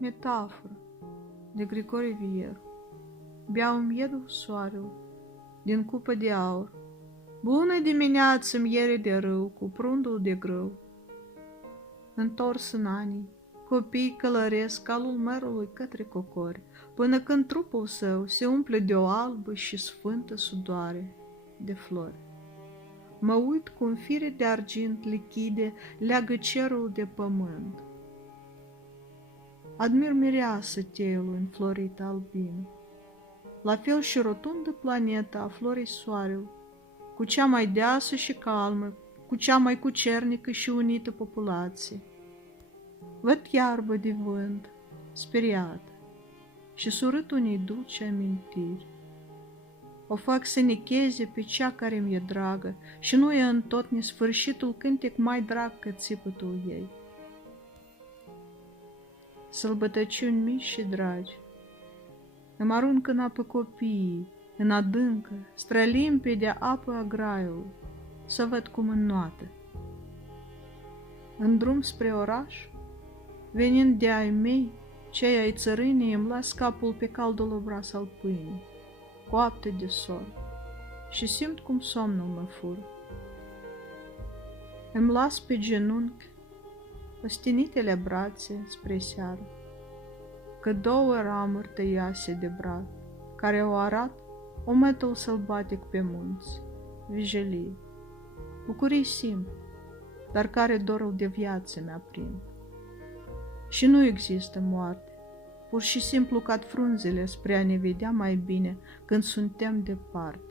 Metaforă de Grigore Vieru. Beau miedul soarelui din cupă de aur. Bună dimineață, miere de râu cu prundul de grâu. Întors în anii, copiii călăresc calul merului către cocori, până când trupul său se umple de o albă și sfântă sudoare de flori. Mă uit cum fire de argint lichide leagă cerul de pământ. Admir mireasă teiul înflorit albin, la fel și rotundă planeta a florii soarelui, cu cea mai deasă și calmă, cu cea mai cucernică și unită populație. Văd iarbă de vânt, speriată, și surât unei dulci amintiri. O fac să necheze pe cea care mi-e dragă și nu e în tot nesfârșitul cântec mai drag ca țipătul ei. Sălbătăciuni mici și dragi îmi aruncă în apă copiii, în adâncă, strălimpede apă a graiului, să văd cum înnoată. În drum spre oraș, venind de ai mei, cei ai țărânii îmi las capul pe caldul obraz al pâinii, coapte de sol, și simt cum somnul mă fură. Îmi las pe genunchi ostinitele brațe spre seară, că două ramuri tăiase de brad, care o arat ometul sălbatic pe munți, vijelie, bucurii simple, dar care dorul de viață mi-aprind. Și nu există moarte, pur și simplu cad frunzele spre a ne vedea mai bine când suntem departe.